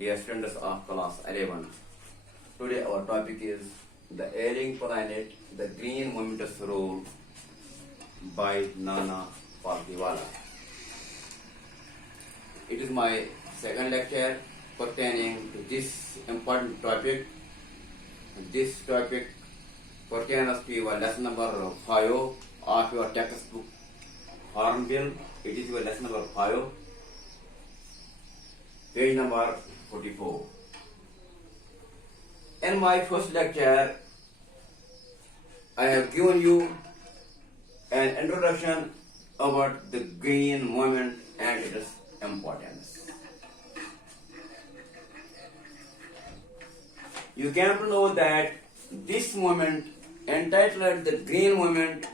dear students of class 11. Today our topic is the Ailing planet, the green momentous role by Nana Palkhivala. It is my second lecture pertaining to this important topic. This topic pertains to your lesson number 5 of your textbook Hornbill. It is your lesson number 5, page number 44. In my first lecture, I have given you an introduction about the green movement and its importance. You came to know that this movement, entitled the green movement,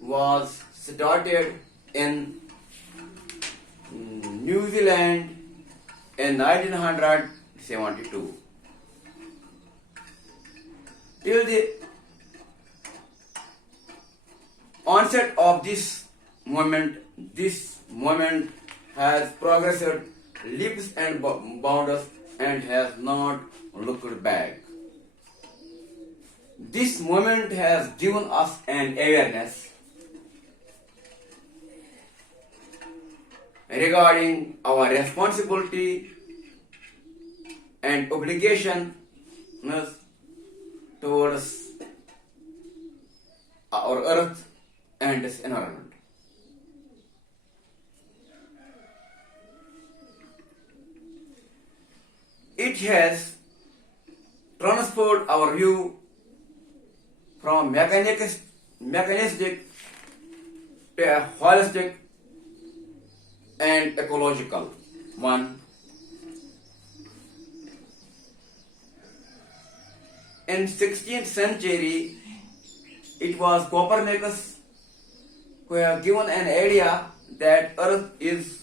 was started in New Zealand in 1972. Till the onset of this movement has progressed leaps and bounds and has not looked back. This movement has given us an awareness regarding our responsibility and obligation towards our earth and its environment. It has transferred our view from mechanistic to a holistic and ecological one. In 16th century, it was Copernicus who have given an idea that Earth is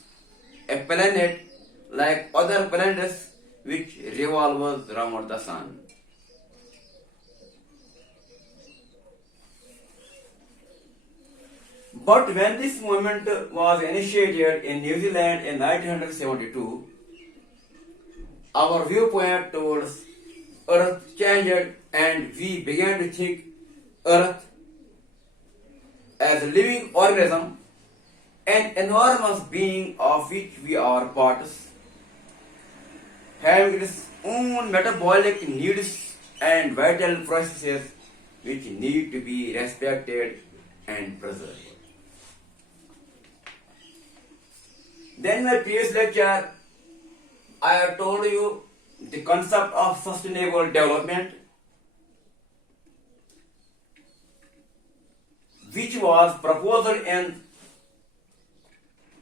a planet like other planets which revolves around the sun. But when this movement was initiated in New Zealand in 1972, our viewpoint towards Earth changed and we began to think Earth as a living organism, an enormous being of which we are parts, having its own metabolic needs and vital processes which need to be respected and preserved. Then in my previous lecture, I have told you the concept of sustainable development, which was proposed in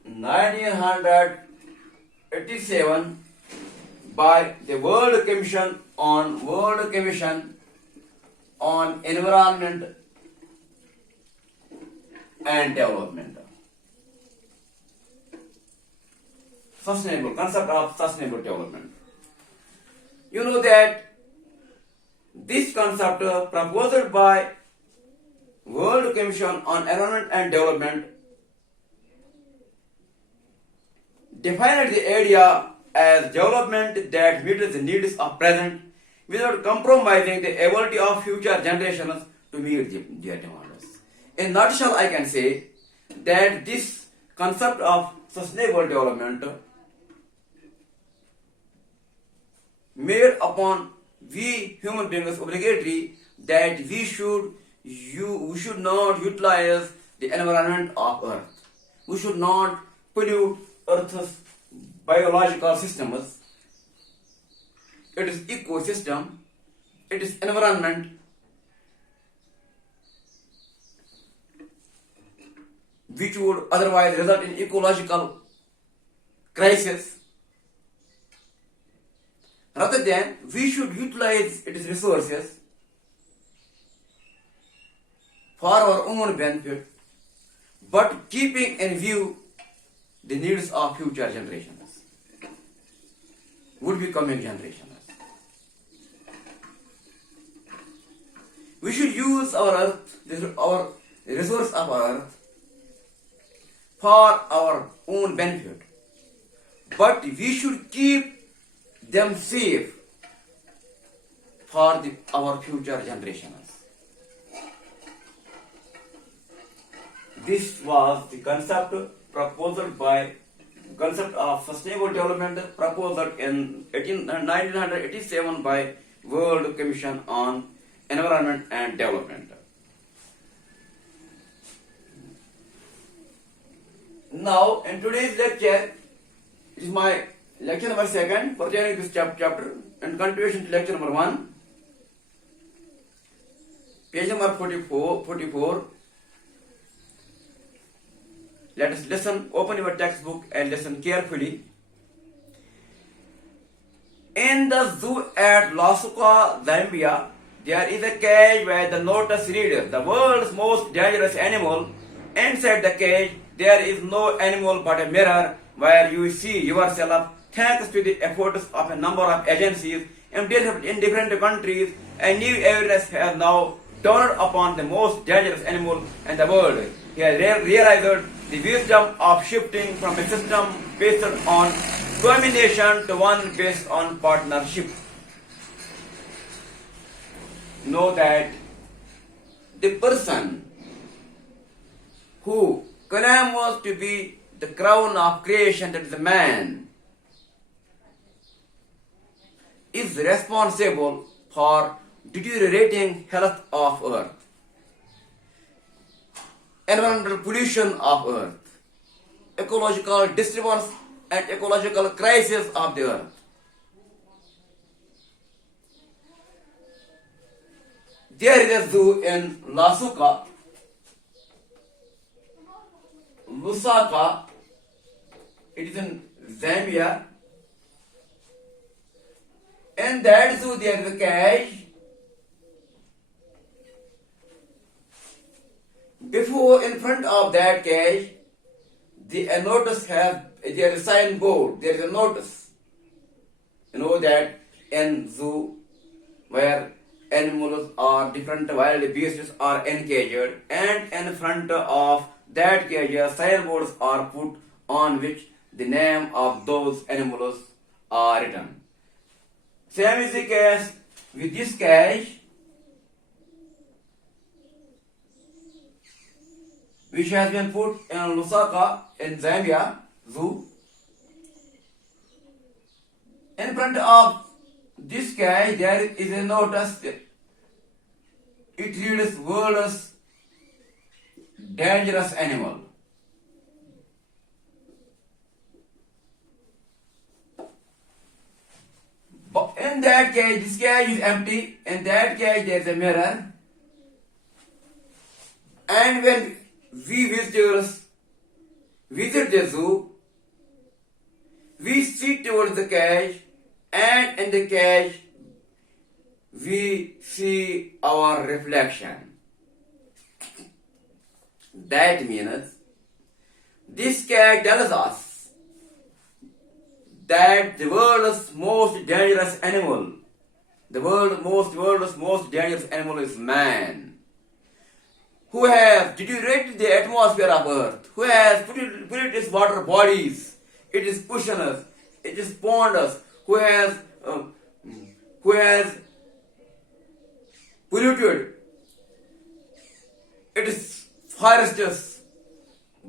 1987 by the World Commission on Environment and Development. Concept of sustainable development. You know that this concept proposed by World Commission on Environment and Development defined the idea as development that meets the needs of present without compromising the ability of future generations to meet their demands. In a nutshell, I can say that this concept of sustainable development made upon we human beings obligatory that we should not utilize the environment of Earth. We should not pollute Earth's biological systems. It is ecosystem, it is environment, which would otherwise result in ecological crisis. Rather than we should utilize its resources for our own benefit, but keeping in view the needs of future generations, would be coming generations. We should use our earth, our resource of our earth, for our own benefit, but we should keep them safe for our future generations. This was the concept of sustainable development proposed in 1987 by World Commission on Environment and Development. Now, in today's lecture, it is my lecture number 2 pertaining to this chapter and continuation to lecture number 1, page number 44. Let us listen, open your textbook and listen carefully. In the zoo at Lasuka, Zambia, there is a cage where the notice reads, the world's most dangerous animal. Inside the cage, there is no animal but a mirror where you see yourself. Thanks to the efforts of a number of agencies in different countries, a new evidence has now dawned upon the most dangerous animal in the world. He has realized the wisdom of shifting from a system based on domination to one based on partnership. Know that the person who claims to be the crown of creation, that is the man, is responsible for deteriorating health of earth, environmental pollution of earth, ecological disturbance and ecological crisis of the earth. There is a zoo in Lusaka, it is in Zambia. In that zoo there is a cage. Before, in front of that cage, there is a signboard, there is a notice. You know that in zoo where animals or different wild beasts are encaged, and in front of that cage signboards are put on which the name of those animals are written. Same is the case with this cage, which has been put in Lusaka in Zambia zoo. In front of this cage there is a notice. It reads world's dangerous animal. But in that cage, this cage is empty. In that cage there is a mirror. And when we visitors visit the zoo, we sit towards the cage, and in the cage we see our reflection. That means this cage tells us that the world's most dangerous animal, world's most dangerous animal is man, who has deteriorated the atmosphere of earth, who has polluted its water bodies, it is oceanous, it is pondus, who has polluted its forests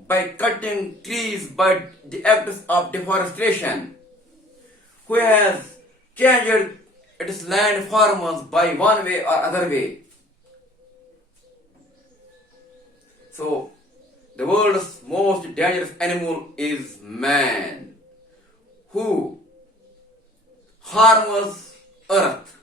by cutting trees by the acts of deforestation, who has changed its land forms by one way or other way. So, the world's most dangerous animal is man, who harms earth.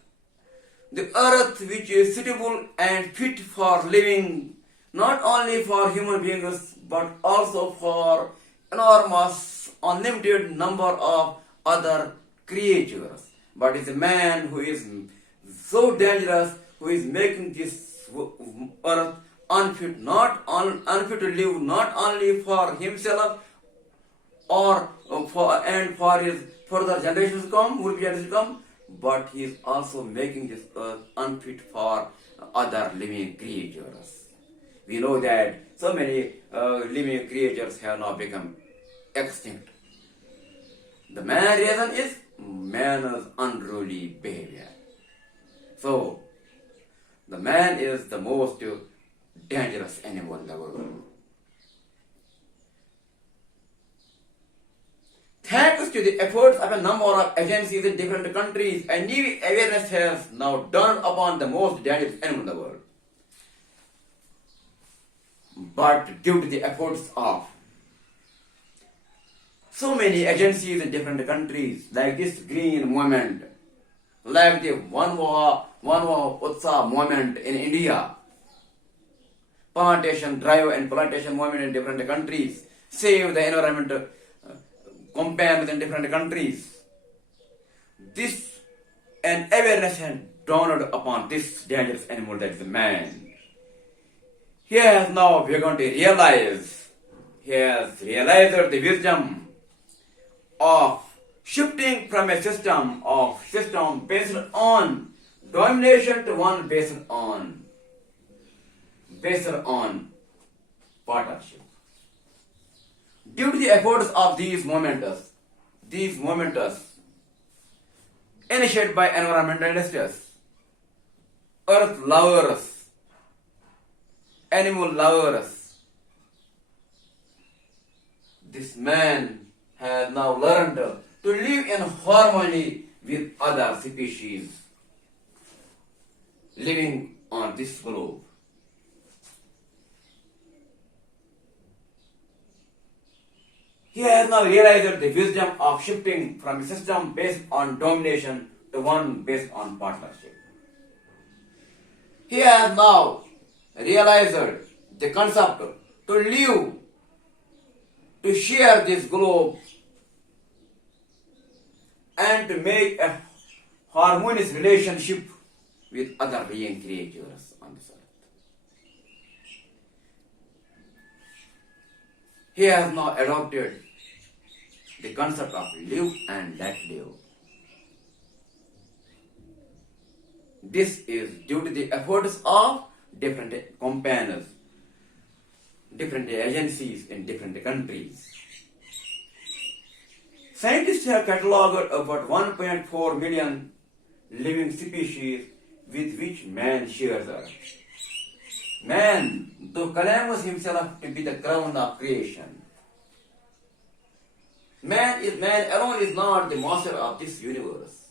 The earth which is suitable and fit for living, not only for human beings but also for enormous, unlimited number of other creatures. But it's a man who is so dangerous, who is making this earth unfit, unfit to live, not only for himself or for his further generations to come, but he is also making this earth unfit for other living creatures. We know that so many living creatures have now become extinct. The main reason is man's unruly behavior. So, the man is the most dangerous animal in the world. Thanks to the efforts of a number of agencies in different countries, a new awareness has now dawned upon the most dangerous animal in the world. But due to the efforts of so many agencies in different countries, like this green movement, like the One Utsav movement in India, plantation drive and plantation movement in different countries, save the environment campaigns in different countries. This an awareness has dawned upon this dangerous animal, that is man. He has now begun to realize, he has realized the wisdom of shifting from a system based on domination to one based on partnership. Due to the efforts of these momentous initiated by environmentalists, earth lovers, animal lovers, this man has now learned to live in harmony with other species living on this globe. He has now realized the wisdom of shifting from a system based on domination to one based on partnership. He has now realized the concept to live, to share this globe, and to make a harmonious relationship with other living creatures on this earth. He has now adopted the concept of live and let live. This is due to the efforts of different companions, different agencies in different countries. Scientists have catalogued about 1.4 million living species with which man shares earth. Man, though claims himself to be the crown of creation, man alone is not the master of this universe,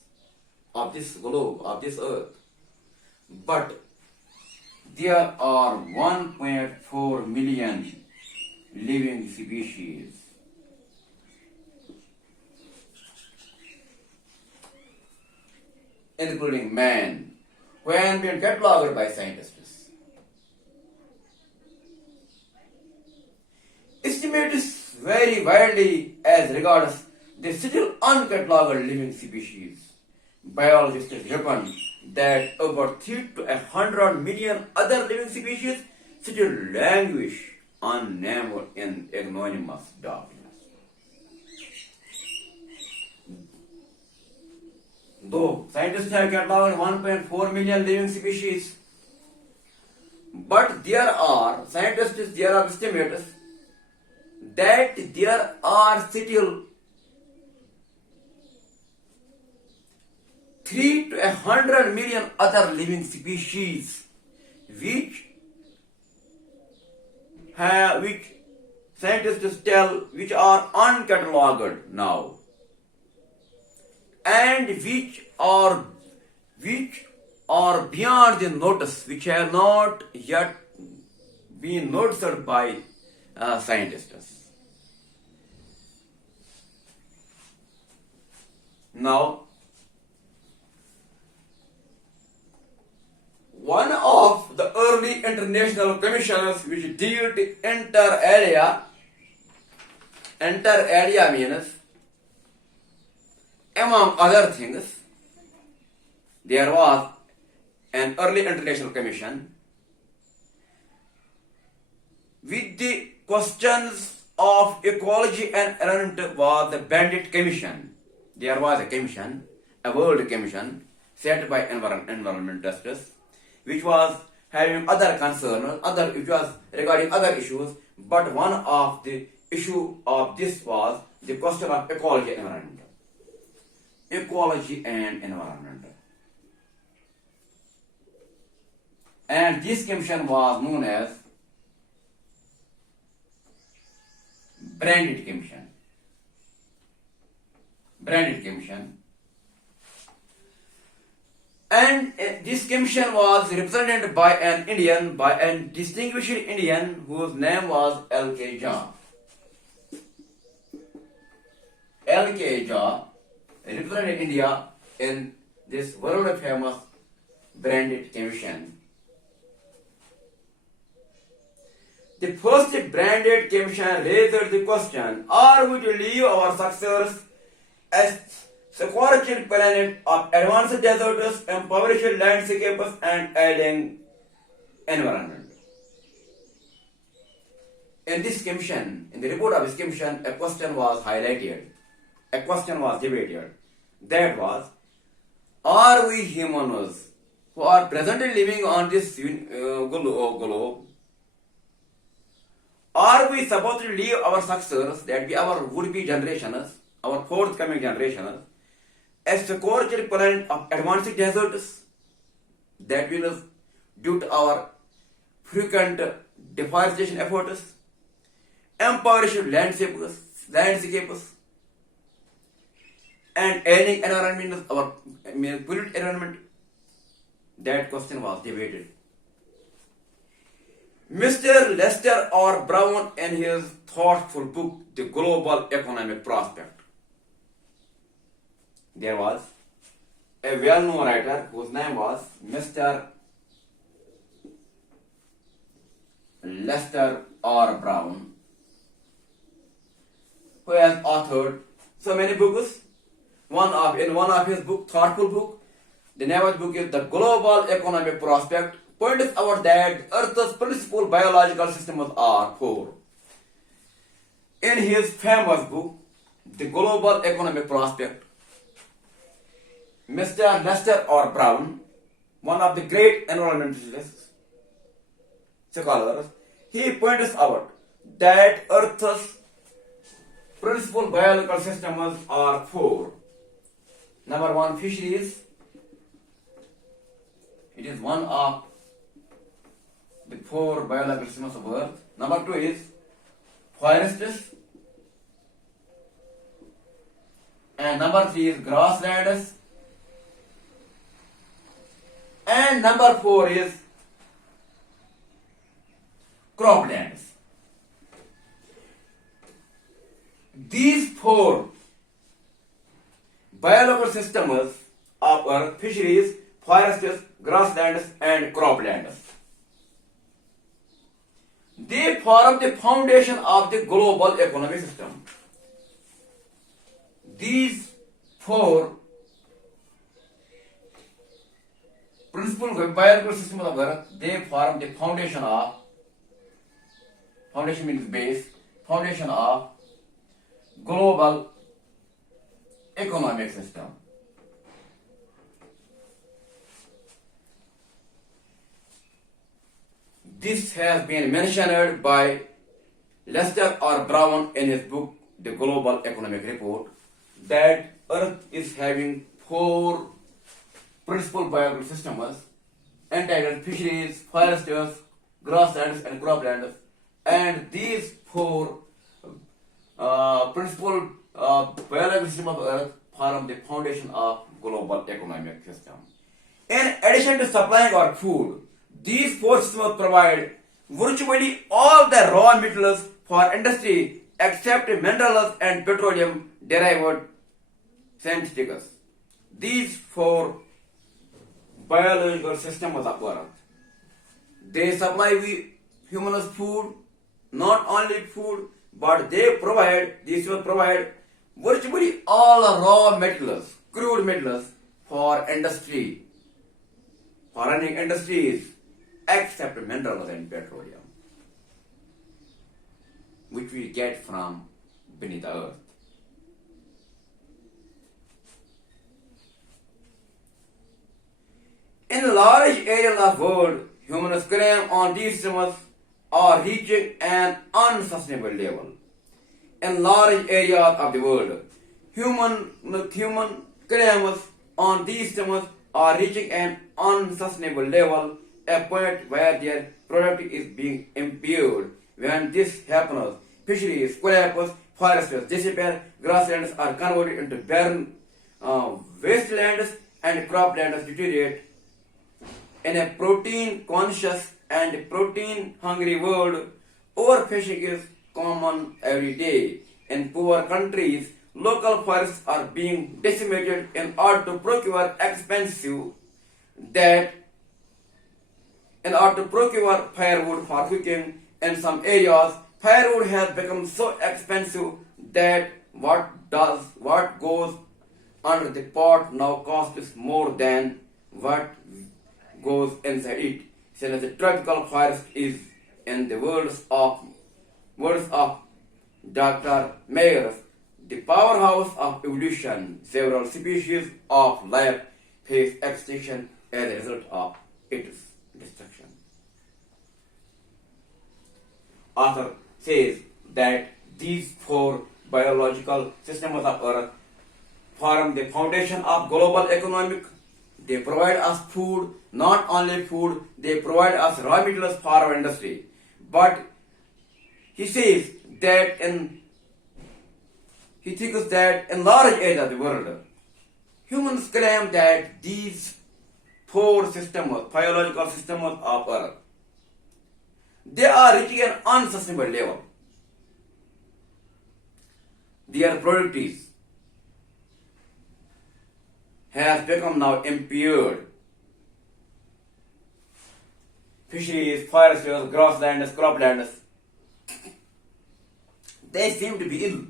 of this globe, of this earth. But there are 1.4 million living species, including man, who have been catalogued by scientists. Estimates vary widely as regards the still uncatalogued living species. Biologists reckon that over 3 to 100 million other living species still languish unnamed in ignominious darkness. Though scientists have catalogued 1.4 million living species, but there are estimates that there are still 3 to 100 million other living species which scientists tell which are uncatalogued now, and which are beyond the notice, which have not yet been noticed by scientists. Now, one of the early international commissions which deal to inter area means, among other things, there was an early international commission with the questions of ecology and environment was the Bandit Commission. There was a commission, a world commission, set by environmentalists, which was having other concerns, which was regarding other issues, but one of the issue of this was the question of ecology and environment. Ecology and Environment. And this commission was known as Branded Commission. Branded Commission. And this commission was represented by a distinguished Indian whose name was L.K. Jha. L.K. Jha represented India in this world famous Branded Commission. The first Branded Commission raised the question: are we to leave our successors as scorched planet of advanced deserts, impoverished landscapes, and ailing environment? In this commission, in the report of this commission, a question was highlighted, a question was debated. That was: are we humans who are presently living on this globe, are we supposed to leave our successors, that be our would-be generations, our forthcoming generations, as scorched planet of advanced deserts, that will due to our frequent deforestation efforts, impoverished landscapes, and ailing environment, our polluted environment? That question was debated. Mr. Lester R. Brown, in his thoughtful book, The Global Economic Prospect, there was a well-known writer whose name was Mr. Lester R. Brown, who has authored so many books. In one of his book, thoughtful book, the name of the book is The Global Economic Prospect, points out that Earth's principal biological systems are four. In his famous book, The Global Economic Prospect, Mr. Lester R. Brown, one of the great environmentalists, scholars, he points out that Earth's principal biological systems are four. Number one, fisheries. It is one of the four biological systems of Earth. Number two is forests. And number three is grasslands. And number four is croplands. These four biological systems of Earth: fisheries, forests, grasslands, and croplands, they form the foundation of the global economic system. These four principal biological systems of Earth, they form the foundation means base, foundation of global economic system. This has been mentioned by Lester R. Brown in his book, The Global Economic Report, that Earth is having four principal biological systems entitled fisheries, forests, grasslands, and croplands, and these four principal biological systems of Earth form the foundation of global economic system. In addition to supplying our food, these four systems provide virtually all the raw materials for industry except minerals and petroleum derived synthetics. These four biological systems of Earth, they supply humans food, not only food, but these will provide virtually all raw materials, crude materials for industry, for running industries, except minerals and petroleum, which we get from beneath the earth. In large areas of the world, humans claim on these systems are reaching an unsustainable level. In large areas of the world, human claims on these systems are reaching an unsustainable level, a point where their productivity is being impaired. When this happens, fisheries collapse, forests disappear, grasslands are converted into barren wastelands, and croplands deteriorate. In a protein conscious and protein hungry world, overfishing is common every day. In poor countries, local forests are being decimated in order to procure that in order to procure firewood for cooking. In some areas, firewood has become so expensive that what goes under the pot now costs more than what goes inside it. Since the tropical forest is, in the words of Dr. Mayers, the powerhouse of evolution. Several species of life face extinction as a result of its destruction. Author says that these four biological systems of Earth form the foundation of global economic. They provide us food, not only food, they provide us raw materials for our industry. But he says that he thinks that in large areas of the world, humans claim that these four systems, biological systems of Earth, they are reaching an unsustainable level. Their productivity has become now impaired. Fisheries, forests, grasslands, croplands, they seem to be ill.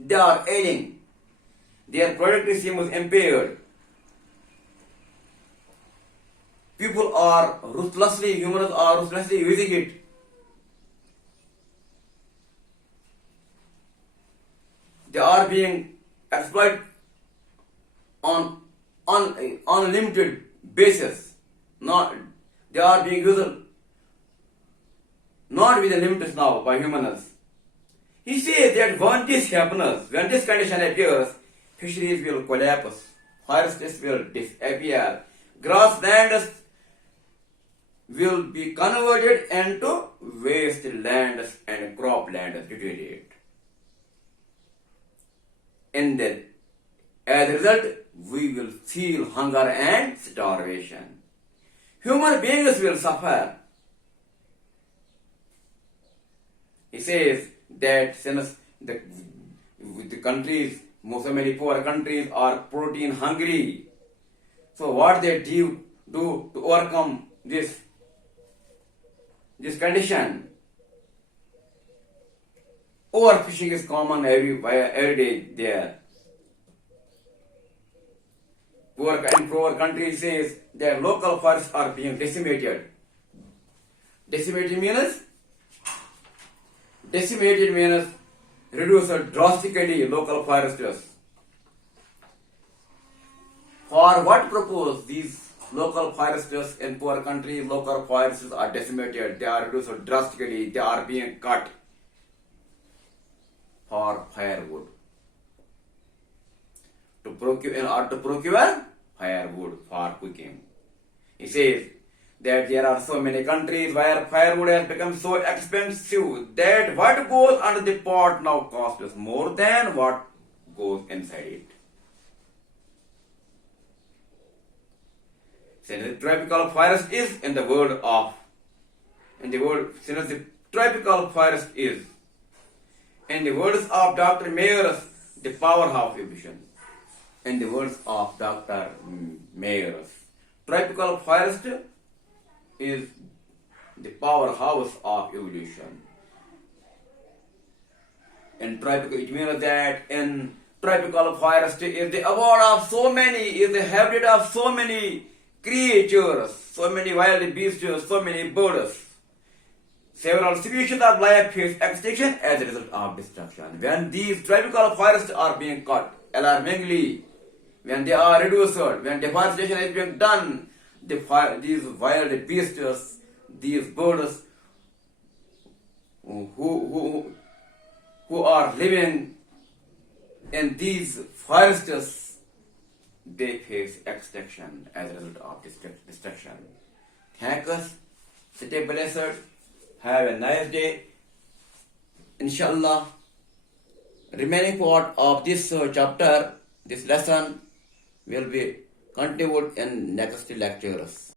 They are ailing. Their productivity seems impaired. Humans are ruthlessly using it. They are being exploited on unlimited basis. They are being used not with the limits now by humans. He says that when this happens, when this condition appears, fisheries will collapse, forests will disappear, grasslands will be converted into wastelands, and croplands deteriorate. As a result, we will feel hunger and starvation. Human beings will suffer. He says that since the countries, so many poor countries are protein hungry, so what they do to overcome this condition? Overfishing is common every day there. Poor countries says that local forests are being decimated. Decimated means reduce drastically local forests. For what purpose these local forests in poor countries, local forests are decimated, they are reduced drastically, they are being cut for firewood. In order to procure firewood for cooking. He says that there are so many countries where firewood has become so expensive that what goes under the pot now costs more than what goes inside it. Since the tropical forest is in the world of Dr. Mayers, the powerhouse of evolution. In the words of Dr. Mayers, tropical forest is the powerhouse of evolution. In tropical, it means that in tropical forest is the abode of so many, is the habitat of so many creatures, so many wild beasts, so many birds. Several species of life face extinction as a result of destruction. When these tropical forests are being cut alarmingly, when they are reduced, when deforestation is being done, these wild beasts, these birds who are living in these forests they face extinction as a result of this destruction. Thank us. Stay blessed. Have a nice day. Inshallah, remaining part of this chapter, this lesson will be continued in next lectures.